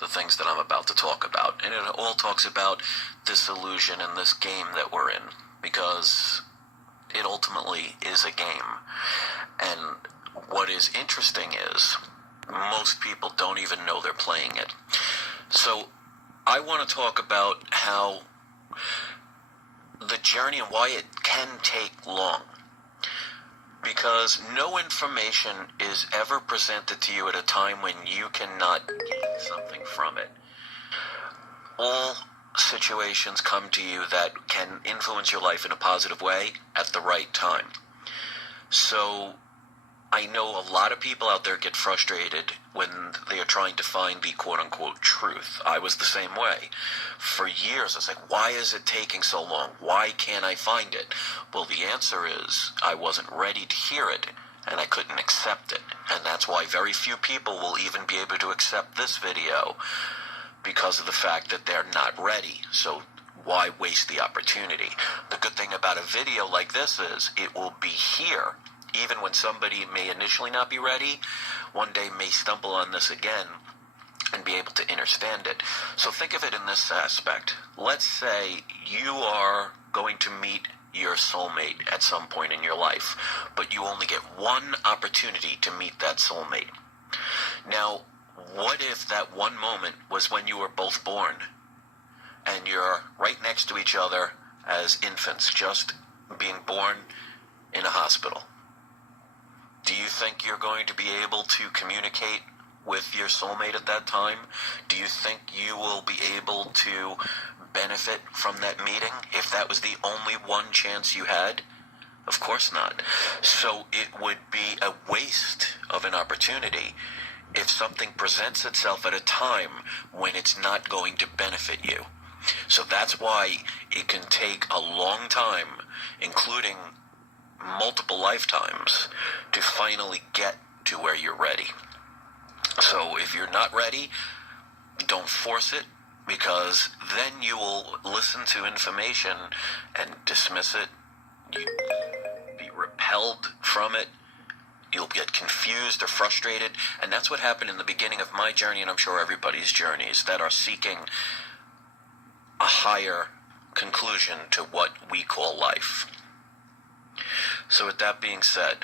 the things that I'm about to talk about. And it all talks about this illusion and this game that we're in, because it ultimately is a game. And what is interesting is most people don't even know they're playing it. So I want to talk about how the journey and why it can take long. Because no information is ever presented to you at a time when you cannot gain something from it. All situations come to you that can influence your life in a positive way at the right time. So I know a lot of people out there get frustrated when they are trying to find the quote-unquote truth. I was the same way. For years, I was like, why is it taking so long? Why can't I find it? Well, the answer is I wasn't ready to hear it, and I couldn't accept it. And that's why very few people will even be able to accept this video, because of the fact that they're not ready. So why waste the opportunity? The good thing about a video like this is it will be here. Even when somebody may initially not be ready, one day may stumble on this again and be able to understand it. So think of it in this aspect. Let's say you are going to meet your soulmate at some point in your life, but you only get one opportunity to meet that soulmate. Now, what if that one moment was when you were both born and you're right next to each other as infants, just being born in a hospital? Do you think you're going to be able to communicate with your soulmate at that time? Do you think you will be able to benefit from that meeting if that was the only one chance you had? Of course not. So it would be a waste of an opportunity if something presents itself at a time when it's not going to benefit you. So that's why it can take a long time, including multiple lifetimes, to finally get to where you're ready. So if you're not ready, don't force it, because then you will listen to information and dismiss it. You'll be repelled from it. You'll get confused or frustrated. And that's what happened in the beginning of my journey, and I'm sure everybody's journeys that are seeking a higher conclusion to what we call life. So with that being said,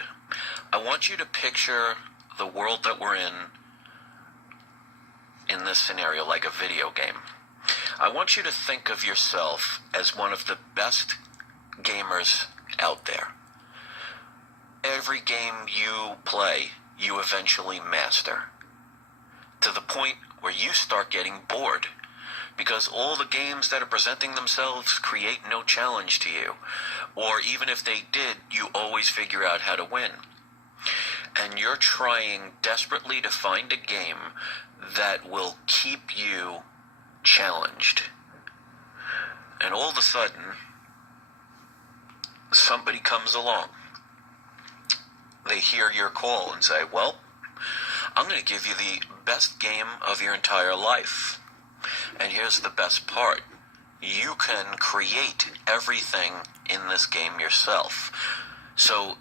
I want you to picture the world that we're in this scenario like a video game. I want you to think of yourself as one of the best gamers out there. Every game you play, you eventually master, to the point where you start getting bored, because all the games that are presenting themselves create no challenge to you. Or even if they did, you always figure out how to win. And you're trying desperately to find a game that will keep you challenged. And all of a sudden, somebody comes along. They hear your call and say, well, I'm going to give you the best game of your entire life. And here's the best part. You can create everything in this game yourself. So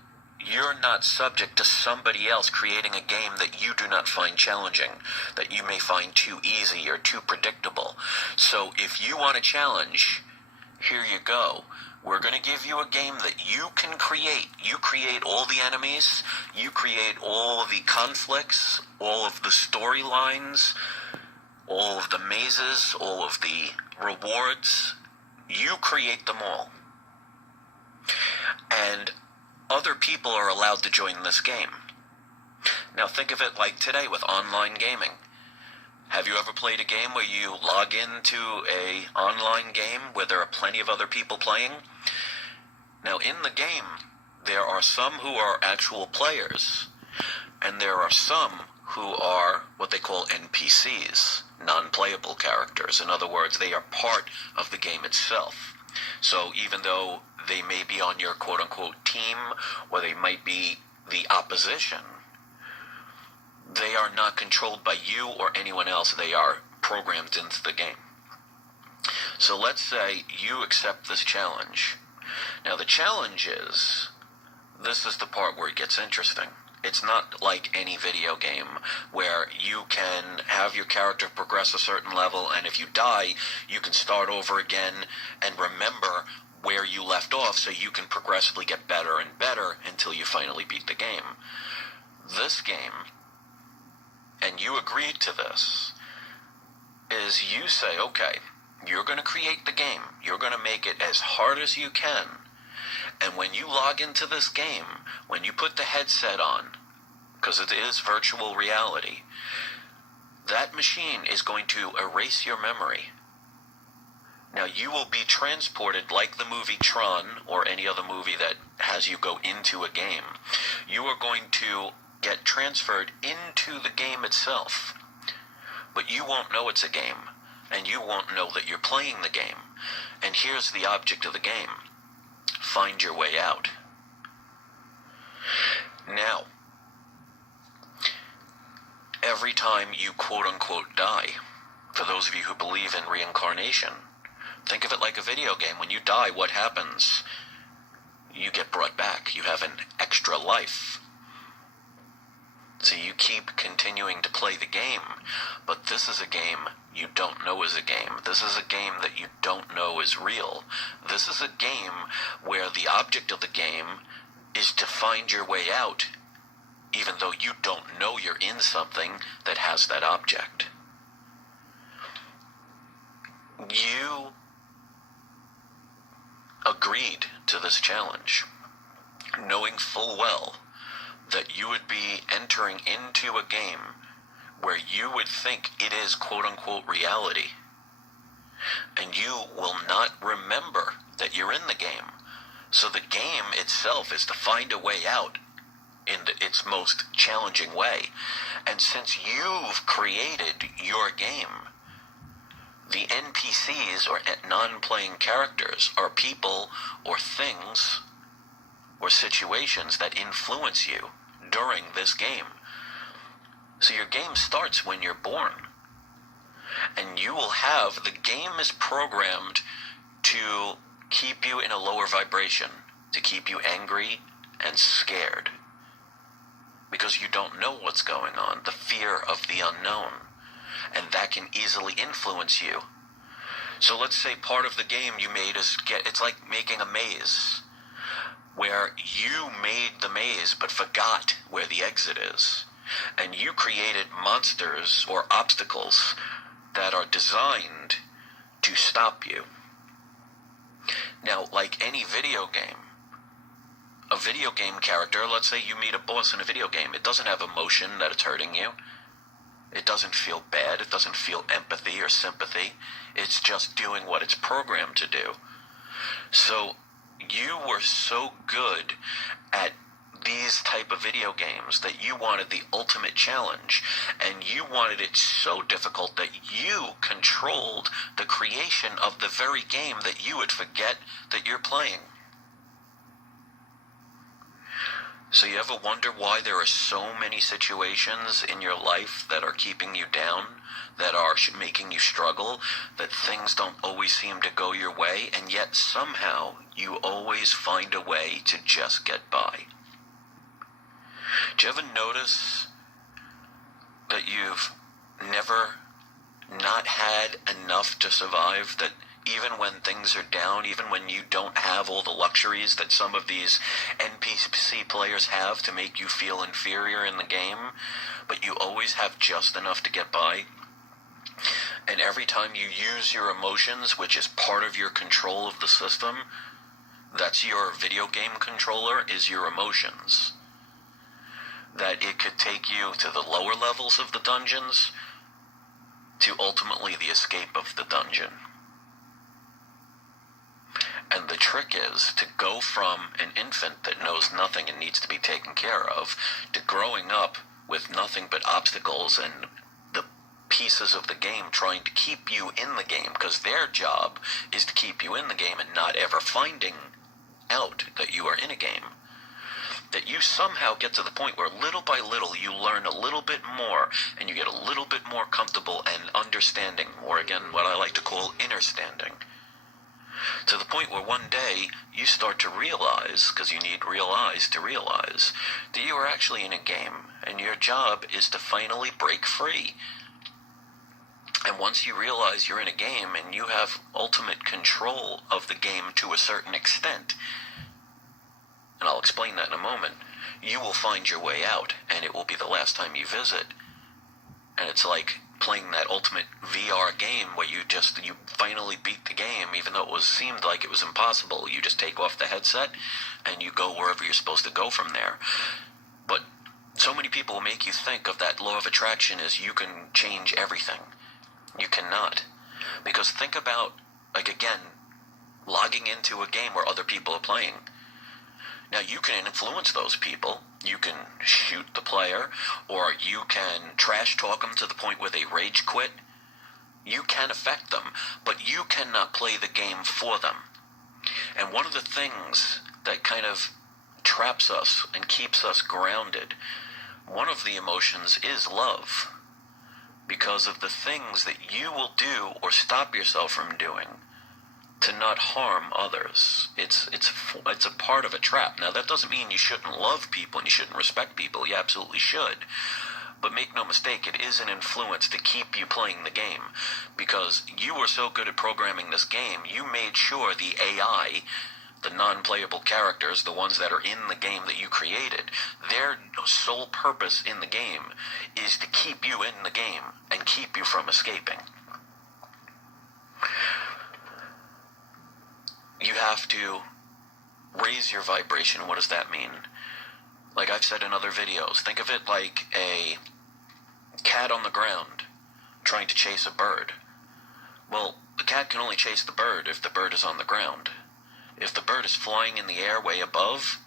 you're not subject to somebody else creating a game that you do not find challenging, that you may find too easy or too predictable. So if you want a challenge, here you go. We're going to give you a game that you can create. You create all the enemies. You create all the conflicts, all of the storylines, all of the mazes, all of the rewards. You create them all. And other people are allowed to join this game. Now think of it like today with online gaming. Have you ever played a game where you log into an online game where there are plenty of other people playing? Now in the game, there are some who are actual players, and there are some who are what they call NPCs, non-playable characters. In other words, they are part of the game itself. So even though they may be on your quote-unquote team, or they might be the opposition, they are not controlled by you or anyone else. They are programmed into the game. So let's say you accept this challenge. Now the challenge is, this is the part where it gets interesting. It's not like any video game where you can have your character progress a certain level, and if you die, you can start over again and remember where you left off so you can progressively get better and better until you finally beat the game. This game, and you agreed to this, is you say, okay, you're going to create the game. You're going to make it as hard as you can. And when you log into this game, when you put the headset on, because it is virtual reality, that machine is going to erase your memory. Now, you will be transported like the movie Tron or any other movie that has you go into a game. You are going to get transferred into the game itself. But you won't know it's a game, and you won't know that you're playing the game. And here's the object of the game. Find your way out. Now, every time you quote-unquote die, for those of you who believe in reincarnation, think of it like a video game. When you die, what happens? You get brought back. You have an extra life. So you keep continuing to play the game, but this is a game you don't know is a game. This is a game that you don't know is real. This is a game where the object of the game is to find your way out, even though you don't know you're in something that has that object. You agreed to this challenge, knowing full well that you would be entering into a game where you would think it is quote-unquote reality, and you will not remember that you're in the game. So the game itself is to find a way out in its most challenging way. And since you've created your game, the NPCs, or non-playing characters, are people or things or situations that influence you during this game. So your game starts when you're born. And you will have, the game is programmed to keep you in a lower vibration, to keep you angry and scared. Because you don't know what's going on, the fear of the unknown. And that can easily influence you. So let's say part of the game you made is, it's like making a maze, where you made the maze but forgot where the exit is. And you created monsters or obstacles that are designed to stop you. Now, like any video game, a video game character, let's say you meet a boss in a video game, it doesn't have emotion that it's hurting you. It doesn't feel bad. It doesn't feel empathy or sympathy. It's just doing what it's programmed to do. So you were so good at these type of video games that you wanted the ultimate challenge, and you wanted it so difficult that you controlled the creation of the very game that you would forget that you're playing. So you ever wonder why there are so many situations in your life that are keeping you down, that are making you struggle, that things don't always seem to go your way, and yet somehow you always find a way to just get by? Do you ever notice that you've never not had enough to survive, that even when things are down, even when you don't have all the luxuries that some of these NPC players have to make you feel inferior in the game, but you always have just enough to get by? And every time you use your emotions, which is part of your control of the system, that's your video game controller, is your emotions. That it could take you to the lower levels of the dungeons to ultimately the escape of the dungeon. And the trick is to go from an infant that knows nothing and needs to be taken care of to growing up with nothing but obstacles and the pieces of the game trying to keep you in the game, because their job is to keep you in the game and not ever finding out that you are in a game. That you somehow get to the point where little by little you learn a little bit more and you get a little bit more comfortable and understanding, or again what I like to call inner standing. To the point where one day you start to realize, because you need real eyes to realize, that you are actually in a game, and your job is to finally break free. And once you realize you're in a game and you have ultimate control of the game to a certain extent, and I'll explain that in a moment, you will find your way out, and it will be the last time you visit. And it's like playing that ultimate VR game where you finally beat the game, even though it seemed like it was impossible. You just take off the headset and you go wherever you're supposed to go from there. But so many people will make you think of that law of attraction as you can change everything. You cannot. Because think about, like, again, logging into a game where other people are playing. Now, you can influence those people. You can shoot the player, or you can trash talk them to the point where they rage quit. You can affect them, but you cannot play the game for them. And one of the things that kind of traps us and keeps us grounded, one of the emotions is love. Because of the things that you will do or stop yourself from doing to not harm others. It's a part of a trap. Now, that doesn't mean you shouldn't love people and you shouldn't respect people. You absolutely should. But make no mistake, it is an influence to keep you playing the game. Because you were so good at programming this game, you made sure the AI, the non-playable characters, the ones that are in the game that you created, their sole purpose in the game is to keep you in the game and keep you from escaping. You have to raise your vibration. What does that mean? Like I've said in other videos, think of it like a cat on the ground trying to chase a bird. Well, the cat can only chase the bird if the bird is on the ground. If the bird is flying in the air way above,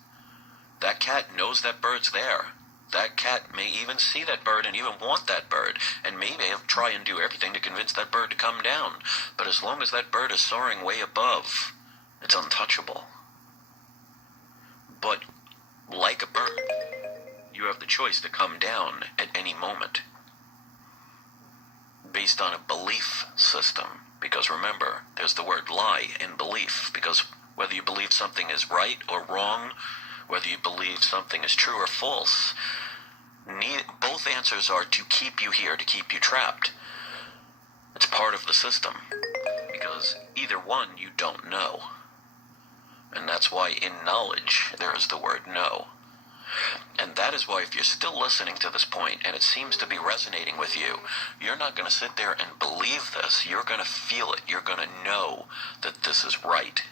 that cat knows that bird's there. That cat may even see that bird and even want that bird, and may try and do everything to convince that bird to come down. But as long as that bird is soaring way above, it's untouchable. But like a bird, you have the choice to come down at any moment based on a belief system. Because remember, there's the word lie in belief. Because whether you believe something is right or wrong, whether you believe something is true or false, both answers are to keep you here, to keep you trapped. It's part of the system. Because either one you don't know. And that's why in knowledge there is the word no. And that is why if you're still listening to this point and it seems to be resonating with you, you're not going to sit there and believe this. You're going to feel it. You're going to know that this is right.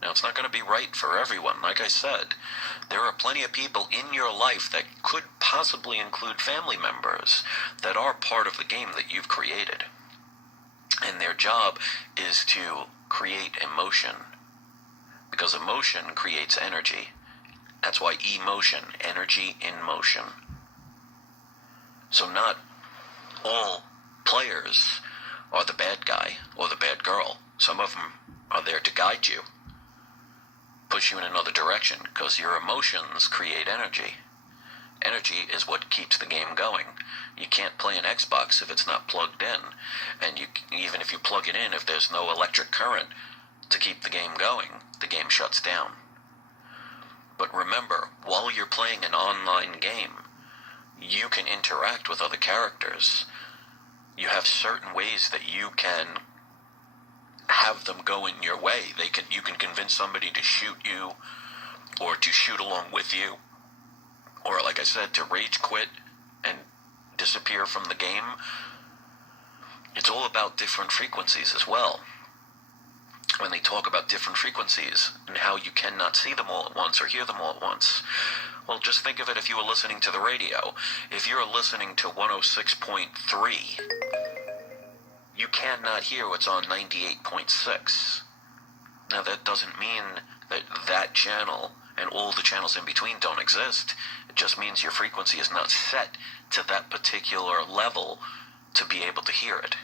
Now, it's not going to be right for everyone. Like I said, there are plenty of people in your life that could possibly include family members that are part of the game that you've created. And their job is to create emotion. Because emotion creates energy. That's why emotion, energy in motion. So not all players are the bad guy or the bad girl. Some of them are there to guide you, push you in another direction, because your emotions create energy. Energy is what keeps the game going. You can't play an Xbox if it's not plugged in. And even if you plug it in, if there's no electric current to keep the game going, the game shuts down. But remember, while you're playing an online game, you can interact with other characters. You have certain ways that you can have them go in your way. You can convince somebody to shoot you, or to shoot along with you, or like I said, to rage quit and disappear from the game. It's all about different frequencies as well. When they talk about different frequencies and how you cannot see them all at once or hear them all at once. Well, just think of it if you were listening to the radio. If you're listening to 106.3, you cannot hear what's on 98.6. Now, that doesn't mean that that channel and all the channels in between don't exist. It just means your frequency is not set to that particular level to be able to hear it.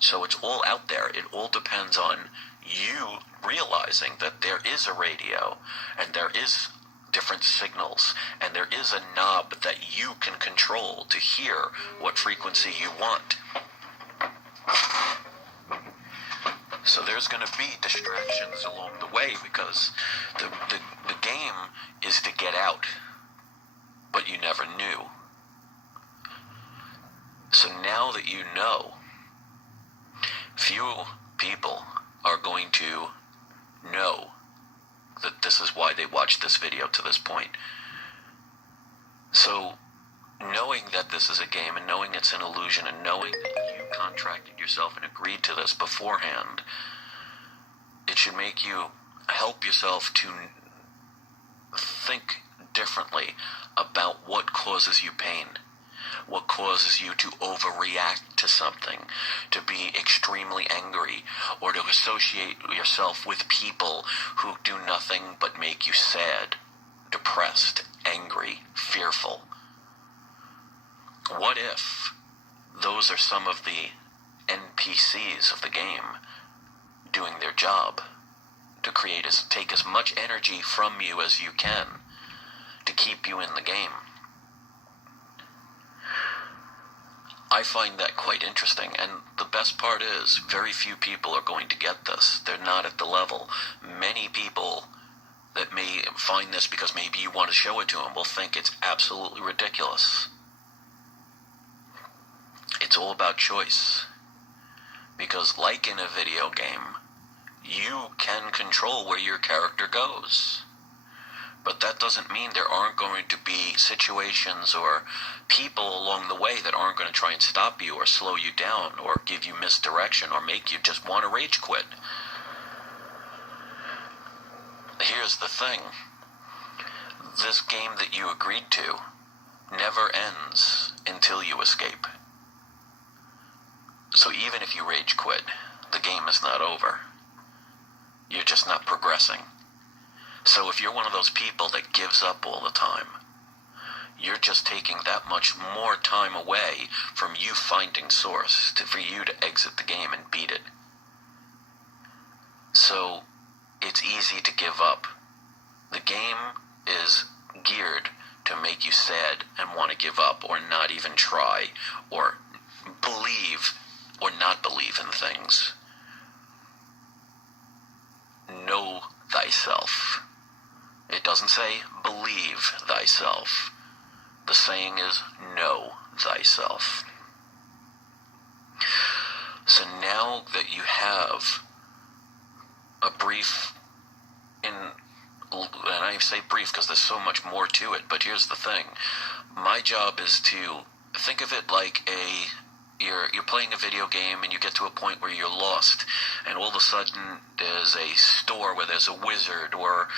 So it's all out there. It all depends on you realizing that there is a radio and there is different signals and there is a knob that you can control to hear what frequency you want. So there's going to be distractions along the way because the game is to get out, but you never knew. So now that you know, few people are going to know that this is why they watched this video to this point. So knowing that this is a game and knowing it's an illusion and knowing that you contracted yourself and agreed to this beforehand, it should make you help yourself to think differently about what causes you pain, what causes you to overreact to something, to be extremely angry, or to associate yourself with people who do nothing but make you sad, depressed, angry, fearful. What if those are some of the NPCs of the game doing their job to take as much energy from you as you can to keep you in the game? I find that quite interesting, and the best part is very few people are going to get this. They're not at the level. Many people that may find this because maybe you want to show it to them will think it's absolutely ridiculous. It's all about choice. Because like in a video game, you can control where your character goes. But that doesn't mean there aren't going to be situations or people along the way that aren't going to try and stop you or slow you down or give you misdirection or make you just want to rage quit. Here's the thing. This game that you agreed to never ends until you escape. So even if you rage quit, the game is not over. You're just not progressing. So if you're one of those people that gives up all the time, you're just taking that much more time away from you finding source for you to exit the game and beat it. So it's easy to give up. The game is geared to make you sad and want to give up or not even try or believe or not believe in things. Know thyself. It doesn't say believe thyself. The saying is know thyself. So now that you have a brief, and I say brief because there's so much more to it, but here's the thing. My job is to think of it like you're playing a video game and you get to a point where you're lost, and all of a sudden there's a store where there's a wizard or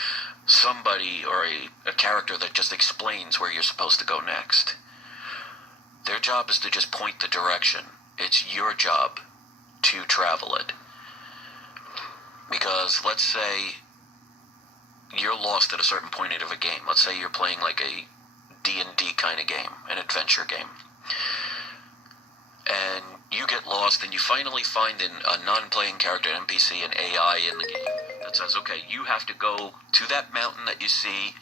somebody or a character that just explains where you're supposed to go next. Their job is to just point the direction. It's your job to travel it. Because let's say you're lost at a certain point of a game. Let's say you're playing like a D&D kind of game, an adventure game. And you get lost and you finally find a non-playing character, an NPC, an AI in the game that says, okay, you have to go to that mountain that you see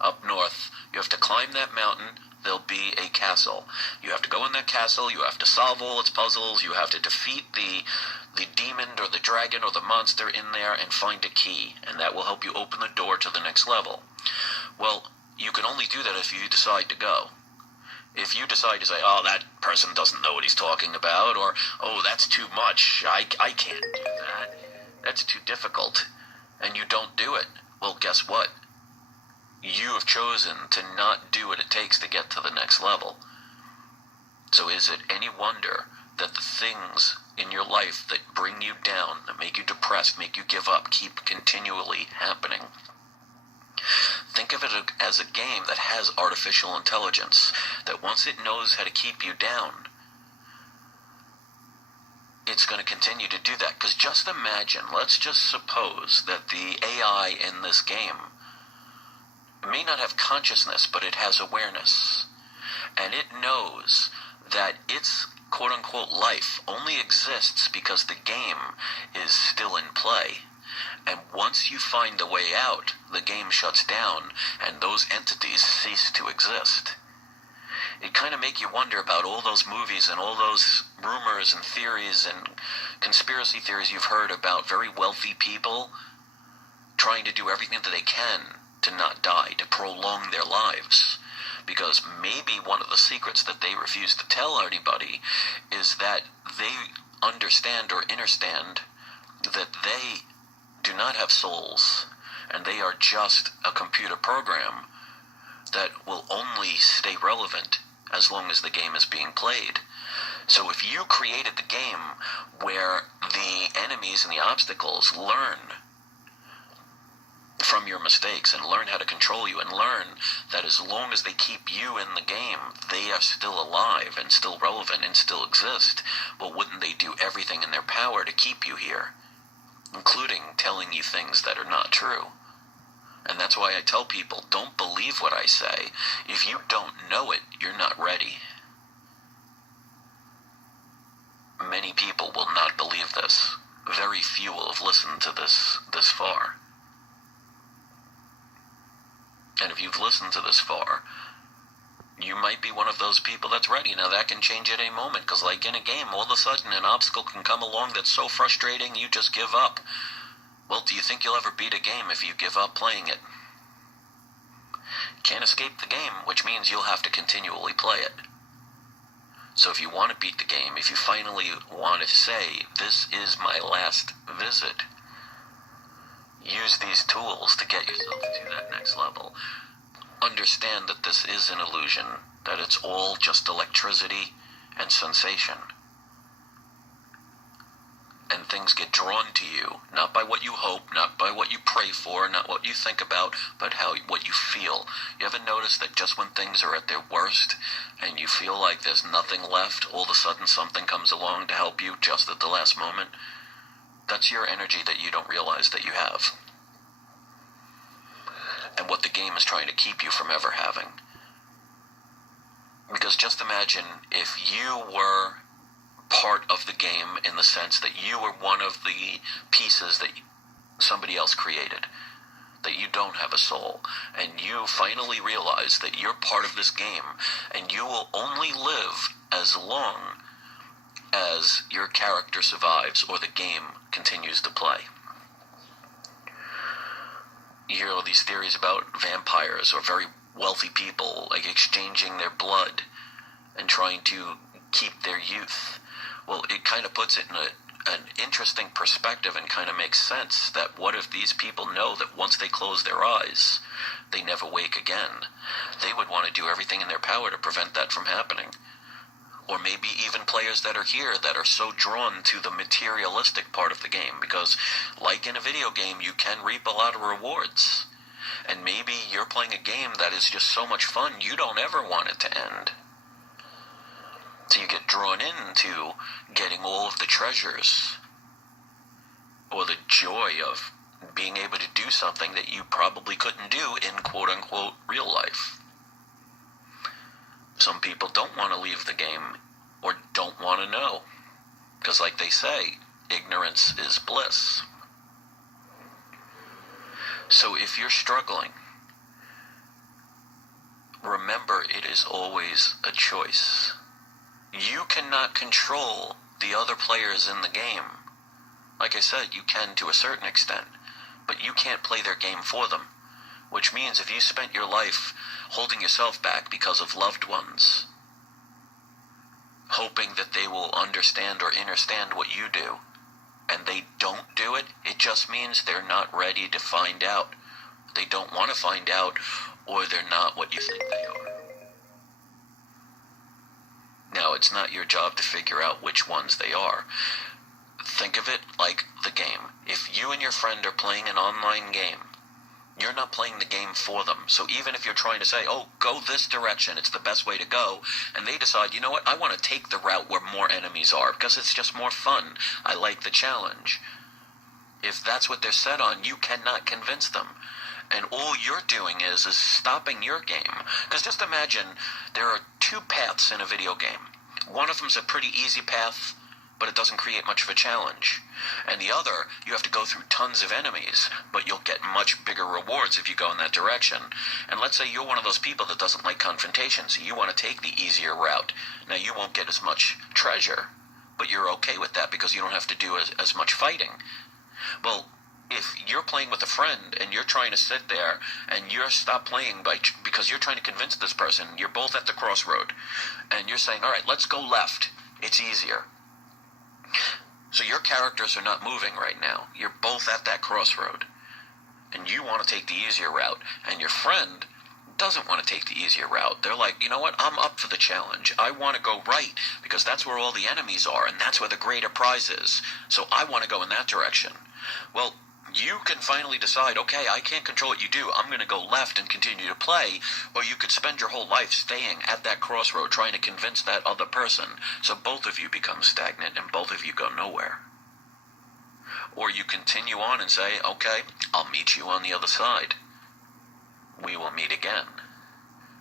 up north. You have to climb that mountain. There'll be a castle. You have to go in that castle. You have to solve all its puzzles. You have to defeat the demon or the dragon or the monster in there and find a key. And that will help you open the door to the next level. Well, you can only do that if you decide to go. If you decide to say, oh, that person doesn't know what he's talking about, or, oh, that's too much, I can't do that, that's too difficult, and you don't do it, well, guess what? You have chosen to not do what it takes to get to the next level. So is it any wonder that the things in your life that bring you down, that make you depressed, make you give up, keep continually happening? Think of it as a game that has artificial intelligence, that once it knows how to keep you down, it's going to continue to do that. Because just imagine, let's just suppose that the AI in this game may not have consciousness, but it has awareness. And it knows that its quote-unquote life only exists because the game is still in play. And once you find the way out, the game shuts down and those entities cease to exist. it kind of make you wonder about all those movies and all those rumors and theories and conspiracy theories you've heard about very wealthy people trying to do everything that they can to not die, to prolong their lives. Because maybe one of the secrets that they refuse to tell anybody is that they understand or understand that they do not have souls, and they are just a computer program that will only stay relevant as long as the game is being played. So if you created the game where the enemies and the obstacles learn from your mistakes and learn how to control you and learn that as long as they keep you in the game, they are still alive and still relevant and still exist, well, wouldn't they do everything in their power to keep you here, including telling you things that are not true? And that's why I tell people, don't believe what I say. If you don't know it, you're not ready. Many people will not believe this. Very few will have listened to this far. And if you've listened to this far, you might be one of those people that's ready. Now, that can change at any moment, because like in a game, all of a sudden an obstacle can come along that's so frustrating you just give up. Well, do you think you'll ever beat a game if you give up playing it? Can't escape the game, which means you'll have to continually play it. So if you want to beat the game, if you finally want to say, this is my last visit, use these tools to get yourself to that next level. Understand that this is an illusion, that it's all just electricity and sensation. And things get drawn to you, not by what you hope, not by what you pray for, not what you think about, but what you feel. You ever notice that just when things are at their worst and you feel like there's nothing left, all of a sudden something comes along to help you just at the last moment? That's your energy that you don't realize that you have. And what the game is trying to keep you from ever having. Because just imagine if you were part of the game in the sense that you were one of the pieces that somebody else created, that you don't have a soul, and you finally realize that you're part of this game, and you will only live as long as your character survives or the game continues to play. You hear all these theories about vampires or very wealthy people like exchanging their blood and trying to keep their youth. Well, it kind of puts it in an interesting perspective and kind of makes sense that what if these people know that once they close their eyes, they never wake again? They would want to do everything in their power to prevent that from happening. Or maybe even players that are here that are so drawn to the materialistic part of the game, because like in a video game, you can reap a lot of rewards. And maybe you're playing a game that is just so much fun, you don't ever want it to end. So you get drawn into getting all of the treasures, or the joy of being able to do something that you probably couldn't do in quote-unquote real life. Some people don't want to leave the game, or don't want to know, because like they say, ignorance is bliss. So if you're struggling, remember it is always a choice. You cannot control the other players in the game. Like I said, you can to a certain extent, but you can't play their game for them. Which means if you spent your life holding yourself back because of loved ones, hoping that they will understand or understand what you do, and they don't do it, it just means they're not ready to find out. They don't want to find out, or they're not what you think they are. Now, it's not your job to figure out which ones they are. Think of it like the game. If you and your friend are playing an online game, you're not playing the game for them. So even if you're trying to say, oh, go this direction, it's the best way to go, and they decide, you know what, I want to take the route where more enemies are because it's just more fun. I like the challenge. If that's what they're set on, you cannot convince them. And all you're doing is stopping your game. Because just imagine there are two paths in a video game. One of them's a pretty easy path, but it doesn't create much of a challenge. And the other, you have to go through tons of enemies, but you'll get much bigger rewards if you go in that direction. And let's say you're one of those people that doesn't like confrontations. You want to take the easier route. Now, you won't get as much treasure, but you're okay with that because you don't have to do as much fighting. Well, if you're playing with a friend and you're trying to sit there and you're stop playing because you're trying to convince this person, you're both at the crossroad, and you're saying, all right, let's go left. It's easier. So your characters are not moving right now. You're both at that crossroad, and you want to take the easier route, and your friend doesn't want to take the easier route. They're like, you know what, I'm up for the challenge. I want to go right because that's where all the enemies are, and that's where the greater prize is. So I want to go in that direction. Well, you can finally decide, okay, I can't control what you do. I'm going to go left and continue to play. Or you could spend your whole life staying at that crossroad trying to convince that other person. So both of you become stagnant and both of you go nowhere. Or you continue on and say, okay, I'll meet you on the other side. We will meet again.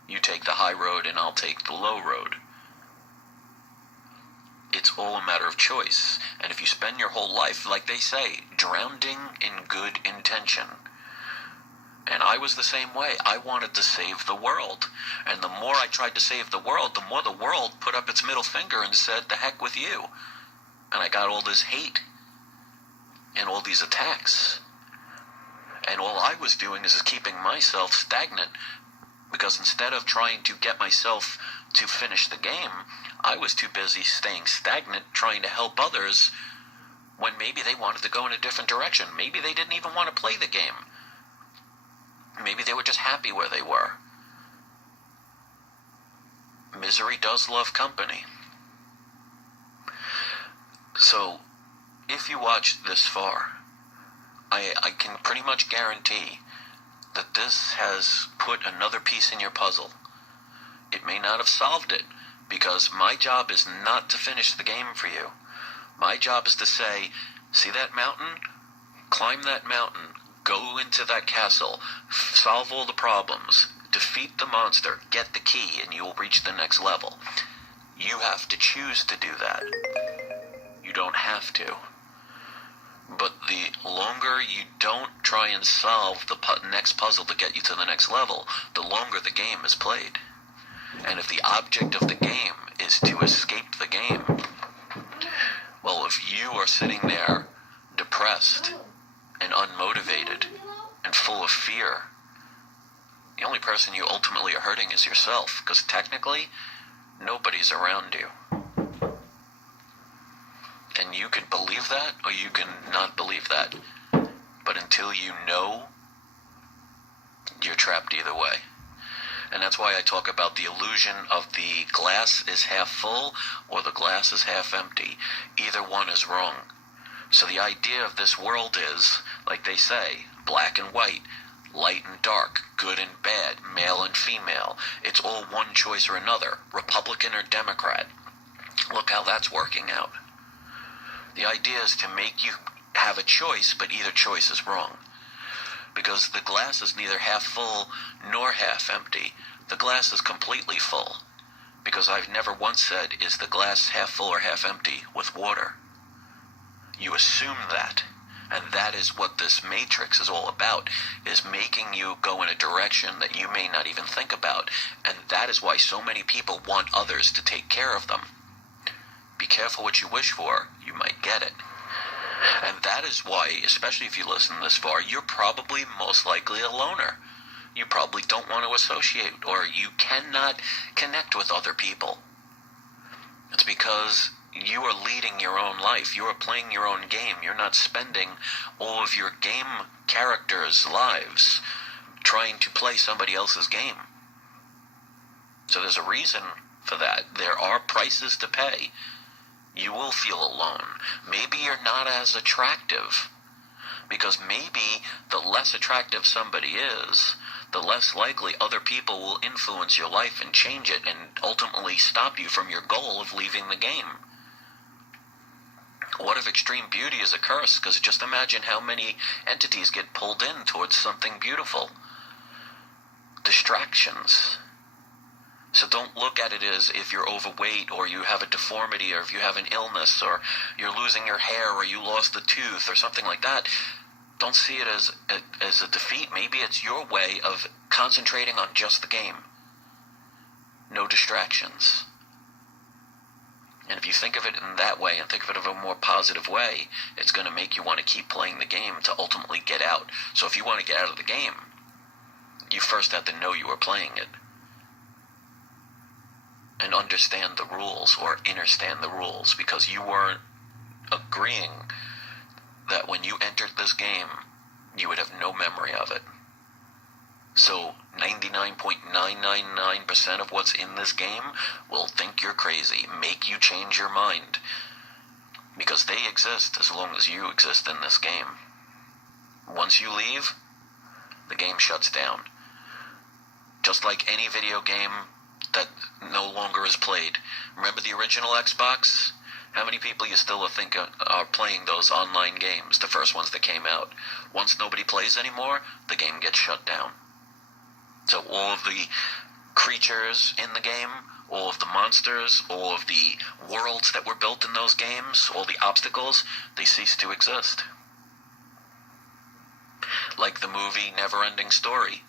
You take the high road and I'll take the low road. It's all a matter of choice. And if you spend your whole life, like they say, drowning in good intention. And I was the same way. I wanted to save the world. And the more I tried to save the world, the more the world put up its middle finger and said, the heck with you. And I got all this hate and all these attacks. And all I was doing is keeping myself stagnant, because instead of trying to get myself to finish the game, I was too busy staying stagnant trying to help others when maybe they wanted to go in a different direction. Maybe they didn't even want to play the game. Maybe they were just happy where they were. Misery does love company. So, if you watched this far, I can pretty much guarantee that this has put another piece in your puzzle. It may not have solved it, because my job is not to finish the game for you. My job is to say, see that mountain? Climb that mountain. Go into that castle. Solve all the problems. Defeat the monster. Get the key, and you will reach the next level. You have to choose to do that. You don't have to. But the longer you don't try and solve the next puzzle to get you to the next level, the longer the game is played. And if the object of the game is to escape the game, well, if you are sitting there depressed and unmotivated and full of fear, the only person you ultimately are hurting is yourself, because technically, nobody's around you. And you can believe that, or you can not believe that. But until you know, you're trapped either way. And that's why I talk about the illusion of the glass is half full or the glass is half empty. Either one is wrong. So the idea of this world is, like they say, black and white, light and dark, good and bad, male and female. It's all one choice or another, Republican or Democrat. Look how that's working out. The idea is to make you have a choice, but either choice is wrong. Because the glass is neither half full nor half empty. The glass is completely full. Because I've never once said, is the glass half full or half empty with water? You assume that. And that is what this matrix is all about, is making you go in a direction that you may not even think about. And that is why so many people want others to take care of them. Be careful what you wish for, you might get it. And that is why, especially if you listen this far, you're probably most likely a loner. You probably don't want to associate, or you cannot connect with other people. It's because you are leading your own life. You are playing your own game. You're not spending all of your game characters' lives trying to play somebody else's game. So there's a reason for that. There are prices to pay. You will feel alone. Maybe you're not as attractive, because maybe the less attractive somebody is, the less likely other people will influence your life and change it and ultimately stop you from your goal of leaving the game. What if extreme beauty is a curse? Because just imagine how many entities get pulled in towards something beautiful. Distractions. So don't look at it as if you're overweight or you have a deformity or if you have an illness or you're losing your hair or you lost a tooth or something like that. Don't see it as a defeat. Maybe it's your way of concentrating on just the game. No distractions. And if you think of it in that way and think of it in a more positive way, it's going to make you want to keep playing the game to ultimately get out. So if you want to get out of the game, you first have to know you are playing it. And understand the rules, or understand the rules, because you weren't agreeing that when you entered this game, you would have no memory of it. So 99.999% of what's in this game will think you're crazy, make you change your mind, because they exist as long as you exist in this game. Once you leave, the game shuts down. Just like any video game that no longer is played. Remember the original Xbox? How many people you still think are playing those online games, the first ones that came out? Once nobody plays anymore, the game gets shut down. So all of the creatures in the game, all of the monsters, all of the worlds that were built in those games, all the obstacles, they cease to exist. Like the movie Never-Ending Story,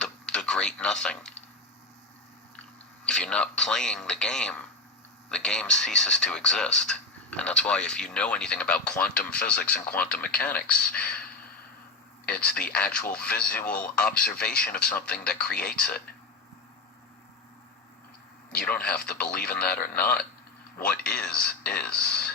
the Great Nothing. If you're not playing the game ceases to exist. And that's why if you know anything about quantum physics and quantum mechanics, it's the actual visual observation of something that creates it. You don't have to believe in that or not. What is, is.